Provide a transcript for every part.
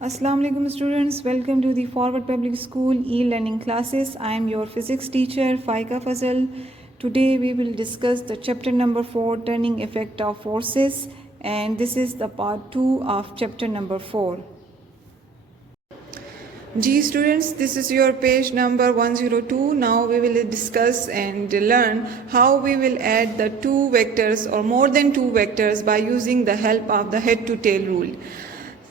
Assalamu alaikum students, welcome to the Forward Public School e-learning classes. I am your physics teacher Faika Fazal. Today we will discuss the chapter number 4, turning effect of forces, and this is the part 2 of chapter number 4. G students, this is your page number 102. Now we will discuss and learn how we will add the two vectors or more than two vectors by using the help of the head to tail rule.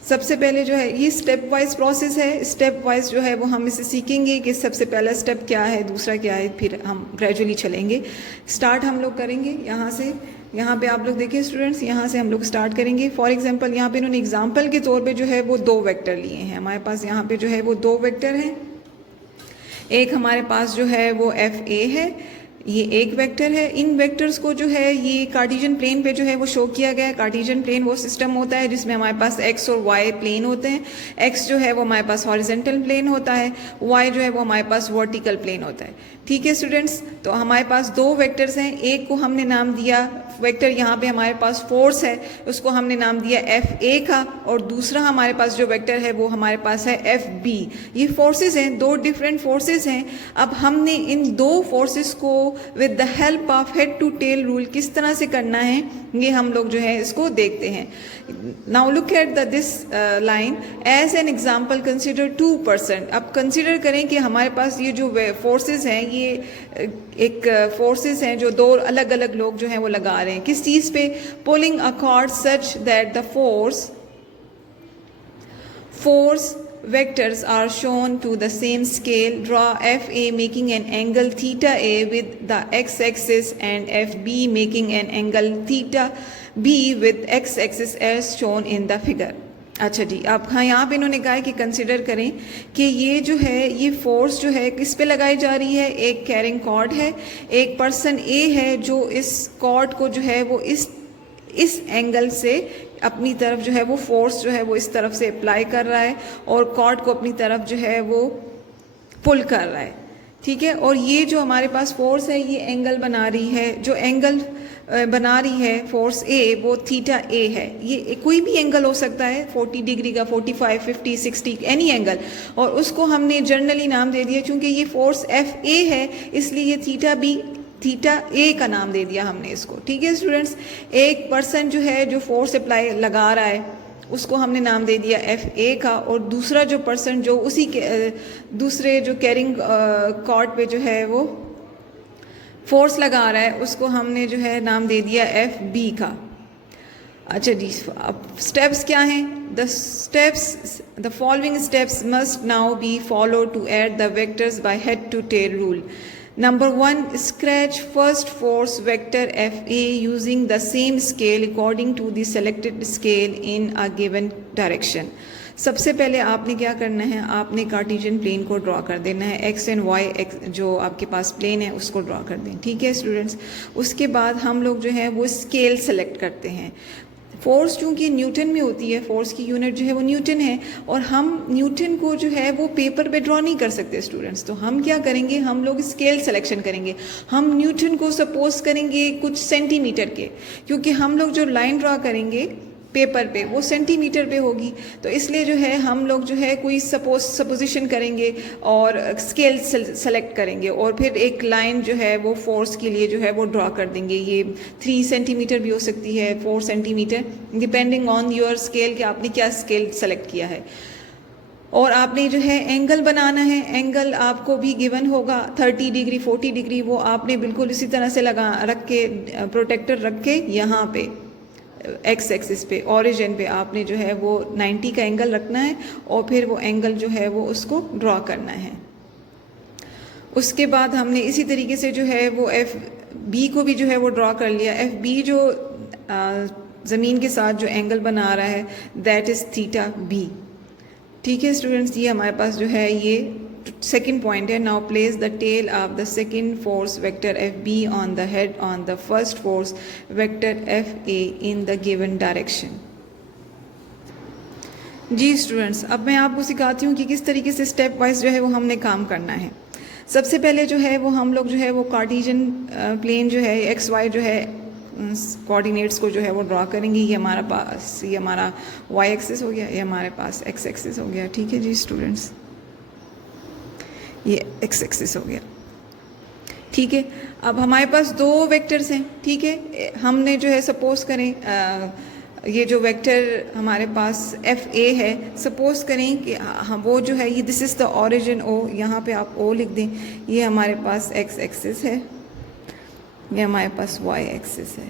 सबसे पहले जो है ये step wise process है. Step wise जो है वो हम इसे सीखेंगे कि सबसे पहला स्टेप क्या है, दूसरा क्या है, फिर हम ग्रेजुअली चलेंगे. स्टार्ट हम लोग करेंगे यहाँ से. यहाँ पे आप लोग देखिए स्टूडेंट्स, यहाँ से हम लोग स्टार्ट करेंगे. फॉर एग्जांपल यहाँ पे इन्होंने एग्जांपल के तौर पे जो है वो दो वेक्टर लिए हैं. हमारे पास यहाँ पे जो है वो दो वेक्टर हैं. एक हमारे पास जो है वो एफ ए है, ये एक वेक्टर है. इन वेक्टर्स को जो है ये कार्टेशियन प्लेन पे जो है वो शो किया गया है. कार्टेशियन प्लेन वो सिस्टम होता है जिसमें हमारे पास एक्स और वाई प्लेन होते हैं. एक्स जो है वो हमारे पास हॉरिजेंटल प्लेन होता है, वाई जो है वो हमारे पास वर्टिकल प्लेन होता है. ठीक है स्टूडेंट्स, तो हमारे पास दो वेक्टर्स हैं. एक को हमने नाम दिया वेक्टर, यहाँ पे हमारे पास फोर्स है, उसको हमने नाम दिया एफ ए का, और दूसरा हमारे पास जो वेक्टर है वो हमारे पास है एफ बी. ये फोर्सेस हैं, दो डिफरेंट फोर्सेस हैं. अब हमने इन दो फोर्सेस को with the help of head to tail rule किस तरह से करना है ये हम लोग जो है इसको देखते हैं. Now look at this line. As an example consider two person. अब कंसिडर करें कि हमारे पास ये जो फोर्सेस हैं ये एक फोर्सेस हैं जो दो अलग अलग लोग जो हैं वो लगा रहे हैं. किस चीज़ पे? Pulling a cord such that the force vectors are shown to the same scale. Draw FA making an angle theta A with the x-axis and FB making an angle theta B with x-axis as shown in the figure. अच्छा जी, अब हाँ यहाँ पे इन्होंने कहा है कि consider करें कि ये जो है ये फोर्स जो है किस पे लगाई जा रही है. एक कैरिंग कॉर्ड है, एक पर्सन ए है जो इस कॉर्ड को जो है वो इस एंगल से अपनी तरफ जो है वो फोर्स जो है वो इस तरफ से अप्लाई कर रहा है और कॉर्ड को अपनी तरफ जो है वो पुल कर रहा है. ठीक है, और ये जो हमारे पास फोर्स है ये एंगल बना रही है. जो एंगल बना रही है फोर्स ए वो थीटा ए है. ये कोई भी एंगल हो सकता है, 40 डिग्री का, 45, 50, 60, एनी एंगल. और उसको हमने जनरली नाम दे दिया, चूंकि ये फोर्स एफ ए है इसलिए ये थीटा ए का नाम दे दिया हमने इसको. ठीक है स्टूडेंट्स, एक पर्सन जो है जो फोर्स अप्लाई लगा रहा है उसको हमने नाम दे दिया एफ ए का, और दूसरा जो पर्सन जो उसी के दूसरे जो कैरिंग कॉर्ड पे जो है वो फोर्स लगा रहा है उसको हमने जो है नाम दे दिया एफ बी का. अच्छा जी, अब स्टेप्स क्या हैं? The following steps must now be follow to add the vectors by head to tail rule. Number 1, scratch first force vector FA using the same scale according to the selected scale in a given direction. सबसे पहले आपने क्या करना है, आपने Cartesian plane को draw कर देना है. एक्स एंड वाई जो आपके पास प्लेन है उसको ड्रॉ कर दें. ठीक है स्टूडेंट्स, उसके बाद हम लोग जो है वो स्केल सेलेक्ट करते हैं. फोर्स चूँकि न्यूटन में होती है, फोर्स की यूनिट जो है वो न्यूटन है, और हम न्यूटन को जो है वो पेपर पे ड्रॉ नहीं कर सकते स्टूडेंट्स. तो हम क्या करेंगे, हम लोग स्केल सिलेक्शन करेंगे. हम न्यूटन को सपोज करेंगे कुछ सेंटीमीटर के, क्योंकि हम लोग जो लाइन ड्रॉ करेंगे पेपर पे वो सेंटीमीटर पे होगी. तो इसलिए जो है हम लोग जो है कोई सपोजिशन करेंगे और स्केल सेलेक्ट करेंगे और फिर एक लाइन जो है वो फोर्स के लिए जो है वो ड्रॉ कर देंगे. ये 3 सेंटीमीटर भी हो सकती है, 4 centimetre, depending on your scale कि आपने क्या स्केल सेलेक्ट किया है. और आपने जो है एंगल बनाना है. एंगल आपको भी गिवन होगा 30 डिग्री, 40 डिग्री, वो आपने बिल्कुल इसी तरह से रख के प्रोटेक्टर रख के यहाँ पे एक्स एक्सिस पे ओरिजिन पे आपने जो है वो 90 का एंगल रखना है और फिर वो एंगल जो है वो उसको ड्रॉ करना है. उसके बाद हमने इसी तरीके से जो है वो एफ बी को भी जो है वो ड्रॉ कर लिया. एफ बी जो ज़मीन के साथ जो एंगल बना रहा है दैट इज़ थीटा बी. ठीक है स्टूडेंट्स, ये हमारे पास जो है ये सेकेंड पॉइंट है. Now place the tail of the second force vector F B on the head on the first force vector F A in the given direction. जी students, अब मैं आपको सिखाती हूँ कि किस तरीके से स्टेप वाइज जो है वो हमने काम करना है. सबसे पहले जो है वो हम लोग जो है वो कार्टेशियन प्लेन जो है एक्स वाई जो है कोऑर्डिनेट्स को जो है वो ड्रा करेंगे। ये हमारा पास, ये हमारा वाई एक्सिस हो गया, ये हमारे पास एक्स एक्सिस हो गया। ठीक है जी स्टूडेंट्स, ये एक्स एक्सिस हो गया। ठीक है, अब हमारे पास दो वेक्टर्स हैं। ठीक है, हमने जो है सपोज करें ये जो वेक्टर हमारे पास एफ ए है, सपोज करें कि हम वो जो है ये this is the origin O, यहाँ पे आप ओ लिख दें। ये हमारे पास एक्स एक्सिस है, ये हमारे पास वाई एक्सिस है।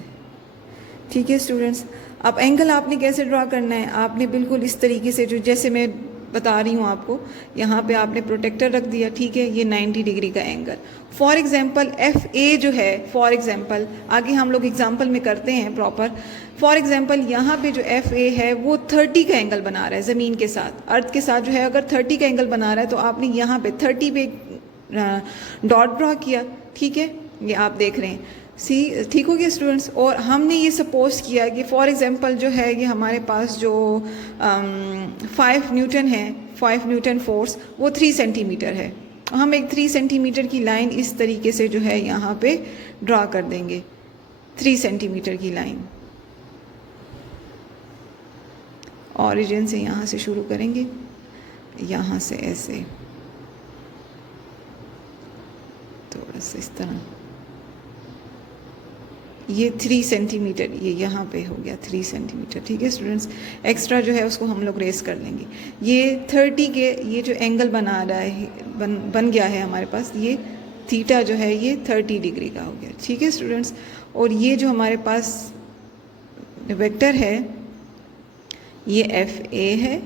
ठीक है स्टूडेंट्स, अब एंगल आपने कैसे ड्रा करना है, आपने बिल्कुल इस तरीके से, जो जैसे मैं बता रही हूँ आपको, यहाँ पे आपने प्रोटेक्टर रख दिया। ठीक है, ये 90 डिग्री का angle. For example F A जो है, फॉर एग्जांपल आगे हम लोग एग्जांपल में करते हैं प्रॉपर। फॉर एग्जांपल यहाँ पे जो एफ ए है वो 30 का एंगल बना रहा है ज़मीन के साथ, अर्थ के साथ जो है अगर 30 का एंगल बना रहा है तो आपने यहाँ पे 30 पे डॉट ड्रॉ किया। ठीक है, ये आप देख रहे हैं, सी ठीक हो गया स्टूडेंट्स। और हमने ये सपोज किया कि फॉर एग्जांपल जो है ये हमारे पास जो 5 न्यूटन है, 5 न्यूटन फोर्स वो 3 सेंटीमीटर है। हम एक 3 सेंटीमीटर की लाइन इस तरीके से जो है यहाँ पे ड्रा कर देंगे, 3 सेंटीमीटर की लाइन ऑरिजिन से यहाँ से शुरू करेंगे, यहाँ से ऐसे थोड़ा सा इस तरह, ये 3 सेंटीमीटर, ये यहाँ पे हो गया 3 सेंटीमीटर। ठीक है स्टूडेंट्स, एक्स्ट्रा जो है उसको हम लोग रेस कर लेंगे। ये 30 के ये जो एंगल बना रहा है बन गया है हमारे पास, ये थीटा जो है ये 30 डिग्री का हो गया। ठीक है स्टूडेंट्स, और ये जो हमारे पास वेक्टर है ये एफ ए है,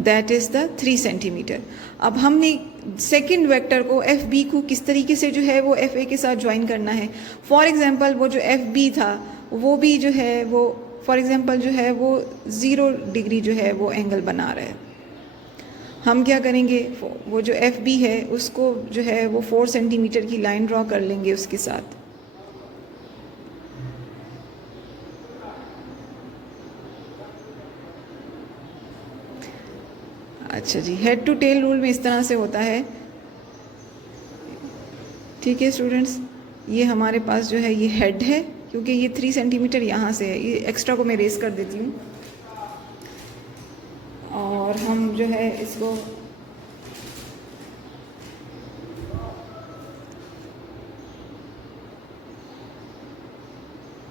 दैट इज़ द 3 सेंटीमीटर। अब हमने सेकंड वेक्टर को एफ बी को किस तरीके से जो है वो एफ ए के साथ ज्वाइन करना है। फॉर एग्जांपल वो जो एफ बी था वो भी जो है वो फॉर एग्जांपल जो है वो 0 डिग्री जो है वो एंगल बना रहा है। हम क्या करेंगे, वो जो एफ बी है उसको जो है वो 4 सेंटीमीटर की लाइन ड्रॉ कर लेंगे उसके साथ। अच्छा जी, हेड टू टेल रूल में इस तरह से होता है। ठीक है स्टूडेंट्स, ये हमारे पास जो है ये हेड है, क्योंकि ये 3 सेंटीमीटर यहाँ से है, ये एक्स्ट्रा को मैं रेस कर देती हूँ। और हम जो है इसको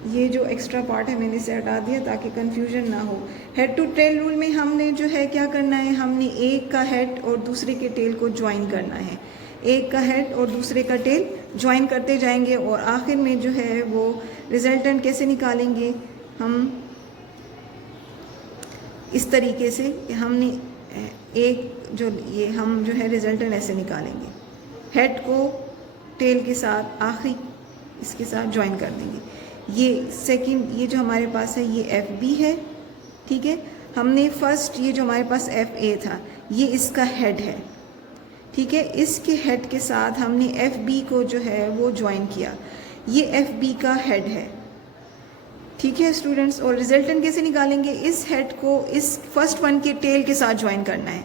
ये जो एक्स्ट्रा पार्ट है मैंने इसे हटा दिया ताकि कंफ्यूजन ना हो। हेड टू टेल रूल में हमने जो है क्या करना है, हमने एक का हेड और दूसरे के टेल को ज्वाइन करना है। एक का हेड और दूसरे का टेल ज्वाइन करते जाएंगे और आखिर में जो है वो रिजल्टेंट कैसे निकालेंगे हम, इस तरीके से कि हमने एक जो ये हम जो है रिजल्टेंट ऐसे निकालेंगे, हेड को टेल के साथ आखिरी इसके साथ ज्वाइन कर देंगे। ये सेकंड, ये जो हमारे पास है ये एफ बी है। ठीक है, हमने फर्स्ट ये जो हमारे पास एफ ए था ये इसका हेड है। ठीक है, इसके हेड के साथ हमने एफ बी को जो है वो ज्वाइन किया, ये एफ बी का हेड है। ठीक है स्टूडेंट्स, और रिजल्टेंट कैसे निकालेंगे, इस हेड को इस फर्स्ट वन के टेल के साथ ज्वाइन करना है।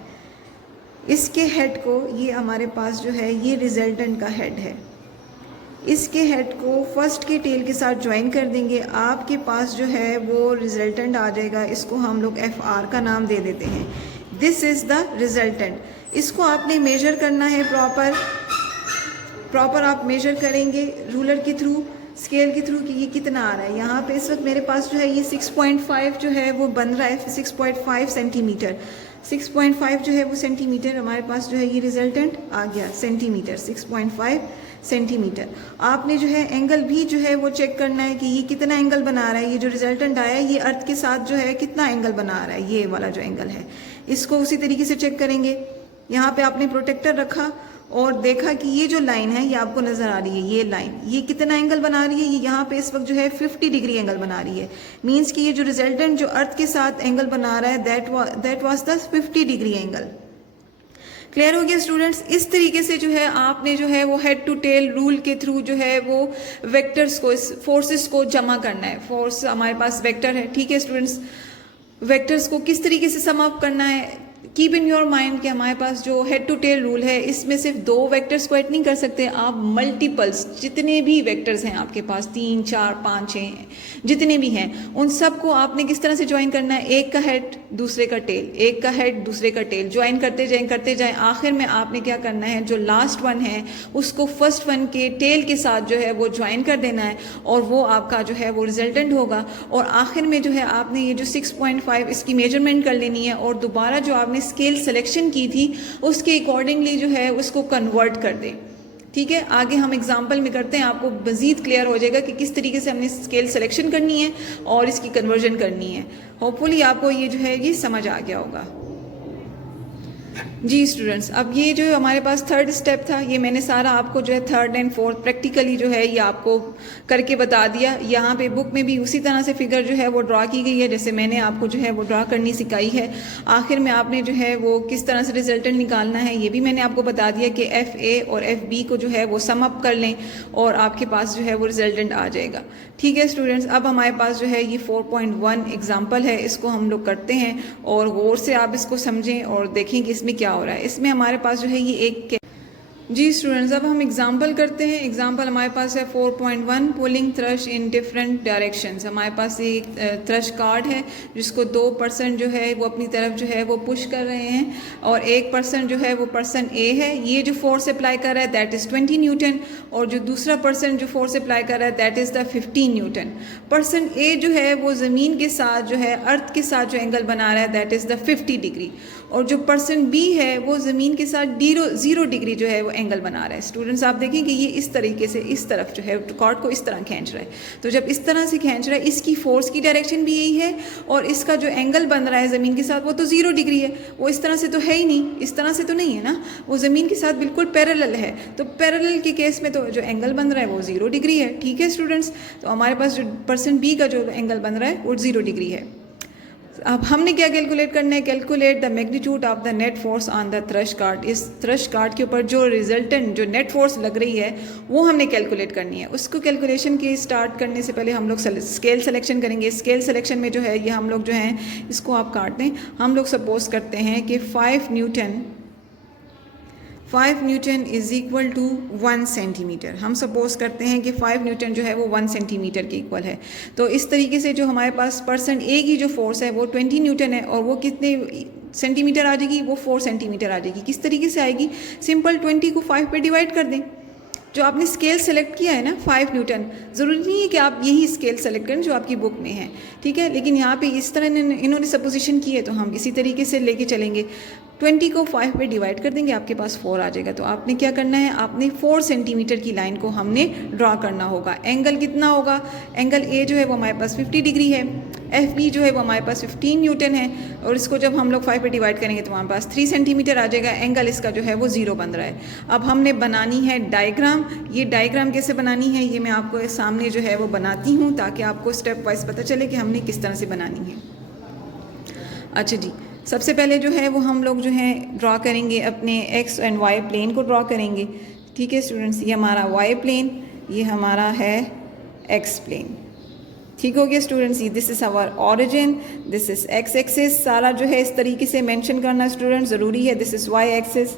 इसके हेड को, ये हमारे पास जो है ये रिजल्टेंट का हेड है, इसके हेड को फर्स्ट के टेल के साथ ज्वाइन कर देंगे, आपके पास जो है वो रिजल्टेंट आ जाएगा। इसको हम लोग एफ आर का नाम दे देते हैं, दिस इज़ द रिजल्टेंट। इसको आपने मेजर करना है, प्रॉपर आप मेजर करेंगे रूलर के थ्रू, स्केल के थ्रू कि ये कितना आ रहा है। यहाँ पे इस वक्त मेरे पास जो है ये 6.5 जो है वो बन रहा है, 6.5 सेंटीमीटर, 6.5 जो है वो सेंटीमीटर हमारे पास जो है ये रिजल्टेंट आ गया सेंटीमीटर, 6.5 सेंटीमीटर। आपने जो है एंगल भी जो है वो चेक करना है कि ये कितना एंगल बना रहा है, ये जो रिजल्टेंट आया है ये अर्थ के साथ जो है कितना एंगल बना रहा है, ये वाला जो एंगल है इसको उसी तरीके से चेक करेंगे। यहाँ पे आपने प्रोटेक्टर रखा और देखा कि ये जो लाइन है ये आपको नजर आ रही है, ये लाइन ये कितना एंगल बना रही है, ये यहाँ पे इस वक्त जो है 50 डिग्री एंगल बना रही है। मीन्स कि ये जो रिजल्टेंट जो अर्थ के साथ एंगल बना रहा है that was the 50 degree angle. Clear हो गया स्टूडेंट्स। इस तरीके से जो है आपने जो है वो हेड टू टेल रूल के थ्रू जो है वो वेक्टर्स को, फोर्सेस को जमा करना है। फोर्स हमारे पास वेक्टर है, ठीक है स्टूडेंट्स। वेक्टर्स को किस तरीके से सम अप करना है, कीप इन योर माइंड कि हमारे पास जो हेड टू टेल रूल है इसमें सिर्फ 2 वेक्टर्स को ऐड नहीं कर सकते, आप मल्टीपल्स जितने भी वेक्टर्स हैं आपके पास 3, 4, 5, 6 जितने भी हैं उन सबको आपने किस तरह से ज्वाइन करना है, एक का हेड दूसरे का टेल, एक का हेड दूसरे का टेल, ज्वाइन करते जाएं। आखिर में आपने क्या करना है, जो लास्ट वन है उसको फर्स्ट वन के टेल के साथ जो है वो ज्वाइन कर देना है और वो आपका जो है वो रिजल्टेंट होगा। और आखिर में जो है आपने ये जो 6.5 इसकी मेजरमेंट कर लेनी है और दोबारा जो आपने स्केल सिलेक्शन की थी उसके अकॉर्डिंगली जो है उसको कन्वर्ट कर दें। ठीक है, आगे हम एग्जाम्पल में करते हैं, आपको मज़ीद क्लियर हो जाएगा कि किस तरीके से हमने स्केल सिलेक्शन करनी है और इसकी कन्वर्जन करनी है। होपफुली आपको ये जो है ये समझ आ गया होगा। जी स्टूडेंट्स, अब ये जो हमारे पास थर्ड स्टेप था ये मैंने सारा आपको जो है थर्ड एंड फोर्थ प्रैक्टिकली जो है ये आपको करके बता दिया। यहाँ पे बुक में भी उसी तरह से फिगर जो है वो ड्रा की गई है जैसे मैंने आपको जो है वो ड्रा करनी सिखाई है। आखिर में आपने जो है वो किस तरह से रिजल्टेंट निकालना है ये भी मैंने आपको बता दिया कि FA और FB को जो है वो सम अप कर लें और आपके पास जो है वो रिजल्टेंट आ जाएगा। ठीक है स्टूडेंट्स, अब हमारे पास जो है ये 4.1 एग्जाम्पल है, इसको हम लोग करते हैं और गौर से आप इसको समझें और देखें कि इसमें क्या हो रहा है। इसमें हमारे पास जो है ये एक जी स्टूडेंट्स, अब हम एग्जाम्पल करते हैं। एग्जाम्पल हमारे पास है 4.1 pulling thrust in different directions. हमारे पास एक थ्रश कार्ड है जिसको 2 पर्सन जो है वो अपनी तरफ जो है वो पुश कर रहे हैं और 1 पर्सन जो है वो पर्सन A है, ये जो फोर्स अप्लाई कर रहा है दैट इज़ 20 न्यूटन और जो दूसरा पर्सन जो फोर्स अप्लाई कर रहा है that is the 15 Newton. Person A जो है वो ज़मीन के साथ जो है अर्थ के साथ जो एंगल बना रहा है दैट इज़ द 50 डिग्री और जो पर्सन B है वो ज़मीन के साथ 0 डिग्री जो है वो एंगल बना रहा है। स्टूडेंट्स आप देखें कि ये इस तरीके से इस तरफ जो है कॉर्ड को इस तरह खींच रहा है, तो जब इस तरह से खींच रहा है इसकी फोर्स की डायरेक्शन भी यही है और इसका जो एंगल बन रहा है ज़मीन के साथ वो तो 0 डिग्री है, वो इस तरह से तो है ही नहीं, इस तरह से तो नहीं है ना, वो ज़मीन के साथ बिल्कुल पैरेलल है। तो पैरेलल के केस में तो जो एंगल बन रहा है वो 0 डिग्री है। ठीक है स्टूडेंट्स, तो हमारे पास जो पर्सन B का जो एंगल बन रहा है वो 0 डिग्री है। अब हमने क्या कैलकुलेट करना है, calculate the magnitude of the net force on the thrust card. इस थ्रश कार्ड के ऊपर जो रिजल्टेंट जो नेट फोर्स लग रही है वो हमने कैलकुलेट करनी है। उसको कैलकुलेशन की स्टार्ट करने से पहले हम लोग स्केल सिलेक्शन करेंगे। स्केल सिलेक्शन में जो है ये हम लोग जो है इसको आप काट दें। हम लोग सपोज करते हैं कि 5 newton is equal to 1 centimetre. हम सपोज करते हैं कि 5 न्यूटन जो है वो 1 सेंटीमीटर के इक्वल है। तो इस तरीके से जो हमारे पास पर्सन A की जो फोर्स है वो 20 न्यूटन है और वो कितने सेंटीमीटर आ जाएगी, वो 4 सेंटीमीटर आ जाएगी। किस तरीके से आएगी, सिंपल 20 को 5 पे डिवाइड कर दें। जो आपने स्केल सेलेक्ट किया है ना 5 न्यूटन, ज़रूरी नहीं है कि आप यही स्केल सेलेक्ट करें जो आपकी बुक में है, ठीक है, लेकिन यहाँ पे इस तरह इन्होंने सपोजिशन की है तो हम इसी तरीके से लेके चलेंगे। 20 को 5 पे डिवाइड कर देंगे, आपके पास 4 आ जाएगा। तो आपने क्या करना है, आपने 4 सेंटीमीटर की लाइन को हमने ड्रा करना होगा। एंगल कितना होगा, एंगल A जो है वो हमारे पास 50 डिग्री है, FB जो है वो हमारे पास 15 न्यूटन है और इसको जब हम लोग 5 पे डिवाइड करेंगे तो हमारे पास 3 सेंटीमीटर आ जाएगा। एंगल इसका जो है वो 0 बन रहा है। अब हमने बनानी है डायग्राम। ये डायग्राम कैसे बनानी है ये मैं आपको सामने जो है वो बनाती हूँ ताकि आपको स्टेप वाइज पता चले कि हमने किस तरह से बनानी है। अच्छा जी, सबसे पहले जो है वो हम लोग जो है ड्रा करेंगे अपने X एंड Y प्लेन को ड्रा करेंगे। ठीक है स्टूडेंट्स, ये हमारा Y प्लेन, ये हमारा है X प्लेन। ठीक हो गया students, this is our origin, this is X axis. सारा जो है इस तरीके से मेंशन करना स्टूडेंट्स ज़रूरी है। This is Y axis.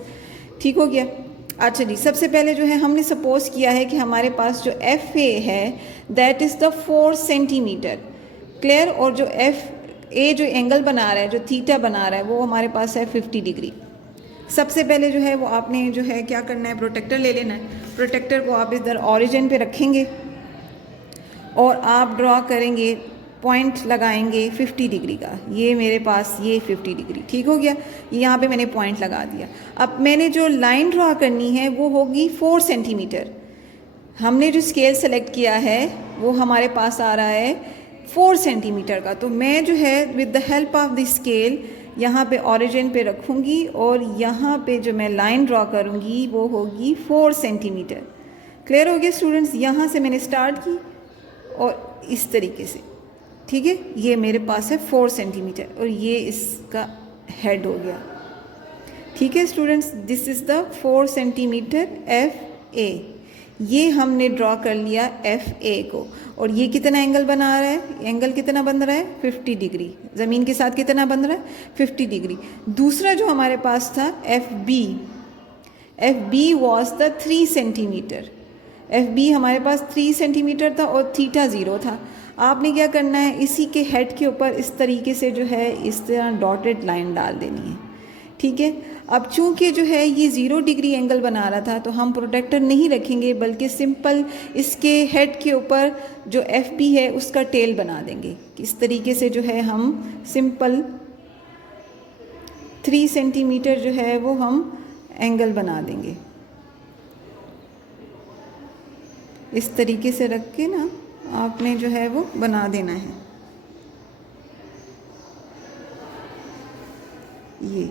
ठीक हो गया। अच्छा जी, सबसे पहले जो है हमने सपोज किया है कि हमारे पास जो FA है that is the 4 centimetre. Clear. और जो FA जो एंगल बना रहा है, जो थीटा बना रहा है, वो हमारे पास है 50 डिग्री। सबसे पहले जो है वो आपने जो है क्या करना है, प्रोटेक्टर ले लेना है। प्रोटेक्टर को आप इधर ओरिजिन पे रखेंगे और आप ड्रॉ करेंगे, पॉइंट लगाएंगे 50 डिग्री का। ये मेरे पास ये 50 डिग्री। ठीक हो गया, यहाँ पे मैंने पॉइंट लगा दिया। अब मैंने जो लाइन ड्रॉ करनी है वो होगी 4 सेंटीमीटर। हमने जो स्केल सेलेक्ट किया है वो हमारे पास आ रहा है 4 सेंटीमीटर का। तो मैं जो है with the help of the scale यहाँ पे ओरिजिन पे रखूँगी और यहाँ पे जो मैं लाइन ड्रॉ करूँगी वो होगी 4 सेंटीमीटर। क्लियर हो गया स्टूडेंट्स, यहाँ से मैंने स्टार्ट की और इस तरीके से। ठीक है, ये मेरे पास है 4 सेंटीमीटर और ये इसका हेड हो गया। ठीक है students, this is the 4 centimetre FA। ये हमने ड्रॉ कर लिया एफ ए को, और ये कितना एंगल बना रहा है, एंगल कितना बन रहा है 50 डिग्री, ज़मीन के साथ कितना बन रहा है 50 डिग्री। दूसरा जो हमारे पास था F B was the 3 centimetre, F B हमारे पास 3 सेंटीमीटर था और थीटा 0 था। आपने क्या करना है, इसी के हेड के ऊपर इस तरीके से जो है इस तरह डॉटेड लाइन डाल देनी है, ठीक है। अब चूंकि जो है ये 0 डिग्री एंगल बना रहा था तो हम प्रोटेक्टर नहीं रखेंगे, बल्कि सिंपल इसके हेड के ऊपर जो एफ बी है उसका टेल बना देंगे। इस तरीके से जो है हम सिंपल 3 सेंटीमीटर जो है वो हम एंगल बना देंगे। इस तरीके से रख के ना आपने जो है वो बना देना है। ये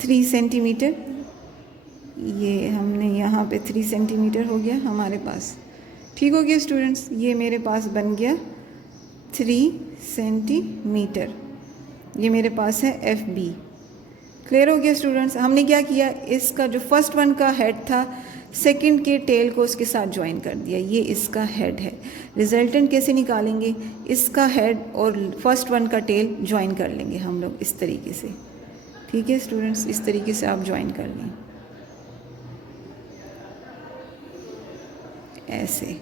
3 सेंटीमीटर, ये हमने यहाँ पे 3 सेंटीमीटर हो गया हमारे पास, ठीक हो गया स्टूडेंट्स। ये मेरे पास बन गया 3 सेंटीमीटर, ये मेरे पास है एफ बी। क्लियर हो गया स्टूडेंट्स। हमने क्या किया, इसका जो फर्स्ट वन का हेड था सेकंड के टेल को उसके साथ ज्वाइन कर दिया, ये इसका हेड है। रिजल्टेंट कैसे निकालेंगे, इसका हेड और फर्स्ट वन का टेल ज्वाइन कर लेंगे हम लोग इस तरीके से, ठीक है स्टूडेंट्स। इस तरीके से आप ज्वाइन कर लें ऐसे।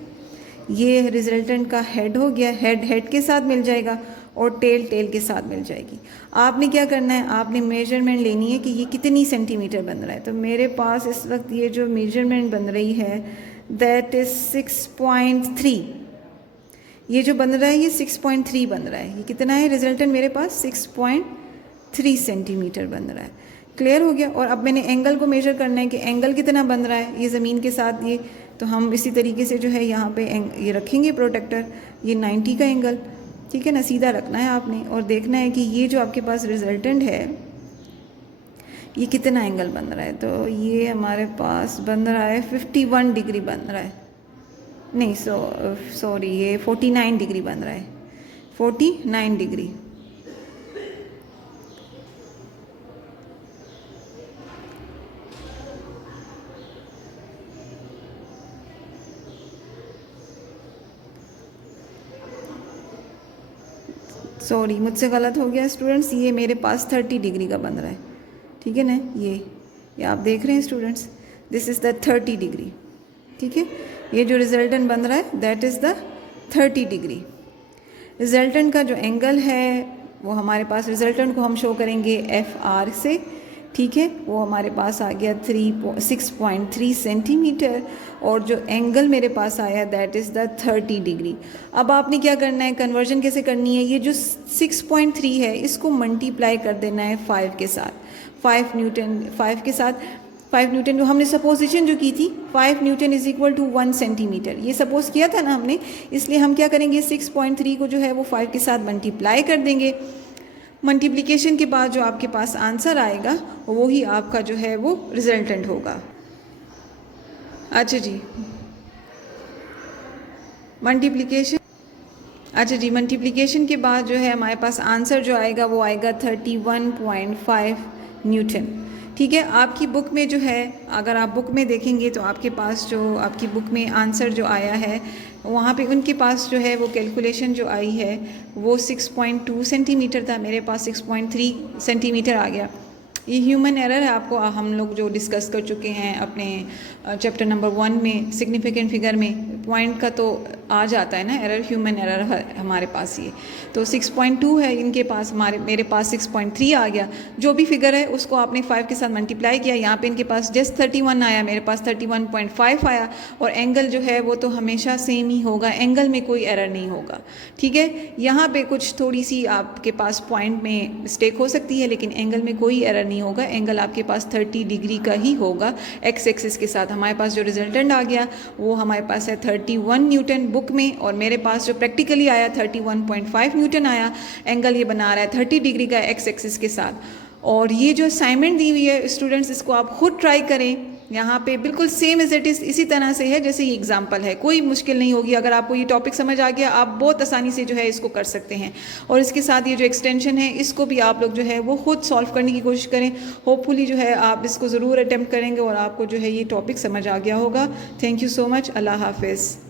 ये रिजल्टेंट का हेड हो गया, हेड हेड के साथ मिल जाएगा और टेल टेल के साथ मिल जाएगी। आपने क्या करना है, आपने मेजरमेंट लेनी है कि ये कितनी सेंटीमीटर बन रहा है। तो मेरे पास इस वक्त ये जो मेजरमेंट बन रही है दैट इज़ 6.3, ये जो बन रहा है ये 6.3 बन रहा है। ये कितना है रिजल्टेंट मेरे पास 6.3 सेंटीमीटर बन रहा है। क्लियर हो गया। और अब मैंने एंगल को मेजर करना है कि एंगल कितना बन रहा है ये ज़मीन के साथ, ये तो हम इसी तरीके से जो है यहाँ पे ये रखेंगे प्रोटेक्टर, ये 90 का एंगल, ठीक है ना, सीधा रखना है आपने। और देखना है कि ये जो आपके पास रिजल्टेंट है ये कितना एंगल बन रहा है। तो ये हमारे पास बन रहा है 51 डिग्री बन रहा है, नहीं सॉरी ये 49 डिग्री बन रहा है, 49 डिग्री। सॉरी मुझसे गलत हो गया स्टूडेंट्स, ये मेरे पास 30 डिग्री का बन रहा है, ठीक है ना। ये आप देख रहे हैं students, this is the 30 degree, ठीक है। ये जो रिजल्टेंट बन रहा है that is the 30 degree. Resultant का जो एंगल है वो हमारे पास, रिजल्टेंट को हम शो करेंगे एफ आर से, ठीक है। वो हमारे पास आ गया 6.3 सेंटीमीटर, और जो एंगल मेरे पास आया दैट इज़ द 30 डिग्री। अब आपने क्या करना है, कन्वर्जन कैसे करनी है, ये जो 6.3 है इसको मल्टीप्लाई कर देना है 5 के साथ, 5 न्यूटन, 5 के साथ 5 न्यूटन जो हमने सपोजिशन जो की थी 5 newton is equal to 1 centimetre, ये सपोज किया था ना हमने। इसलिए हम क्या करेंगे 6.3 को जो है वो 5 के साथ मल्टीप्लाई कर देंगे। मल्टीप्लिकेशन के बाद जो आपके पास आंसर आएगा वो ही आपका जो है वो रिजल्टेंट होगा। अच्छा जी, मल्टीप्लिकेशन, अच्छा जी, मल्टीप्लिकेशन के बाद जो है हमारे पास आंसर जो आएगा वो आएगा 31.5 न्यूटन, ठीक है। आपकी बुक में जो है, अगर आप बुक में देखेंगे तो आपके पास जो आपकी बुक में आंसर जो आया है वहाँ पे उनके पास जो है वो कैलकुलेशन जो आई है वो 6.2 सेंटीमीटर था, मेरे पास 6.3 सेंटीमीटर आ गया। ये ह्यूमन एरर है, आपको हम लोग जो डिस्कस कर चुके हैं अपने चैप्टर नंबर 1 में सिग्निफिकेंट फिगर में, पॉइंट का तो आ जाता है ना एरर, ह्यूमन एरर हमारे पास ये तो 6.2 है इनके पास, मेरे पास 6.3 आ गया। जो भी फिगर है उसको आपने 5 के साथ मल्टीप्लाई किया, यहाँ पे इनके पास जस्ट 31 आया, मेरे पास 31.5 आया। और एंगल जो है वो तो हमेशा सेम ही होगा, एंगल में कोई एरर नहीं होगा, ठीक है। यहाँ पे कुछ थोड़ी सी आपके पास पॉइंट में मिस्टेक हो सकती है, लेकिन एंगल में कोई एरर नहीं होगा। एंगल आपके पास 30 डिग्री का ही होगा एक्स एक्सिस के साथ। हमारे पास जो रिजल्टेंट आ गया वो हमारे पास है 31 न्यूटन बुक में, और मेरे पास जो प्रैक्टिकली आया 31.5 न्यूटन आया। एंगल ये बना रहा है 30 डिग्री का एक्स एक्सिस के साथ। और ये जो असाइनमेंट दी हुई है स्टूडेंट्स, इसको आप खुद ट्राई करें यहाँ पे बिल्कुल सेम एज इट इज़ इसी तरह से है जैसे ये एग्जाम्पल है, कोई मुश्किल नहीं होगी। अगर आपको ये टॉपिक समझ आ गया, आप बहुत आसानी से जो है इसको कर सकते हैं। और इसके साथ ये जो एक्सटेंशन है, इसको भी आप लोग जो है वो खुद सॉल्व करने की कोशिश करें। होपफुली जो है आप इसको ज़रूर अटैम्प्ट करेंगे और आपको जो है ये टॉपिक समझ आ गया होगा। Thank you so much. अल्लाह हाफिज़।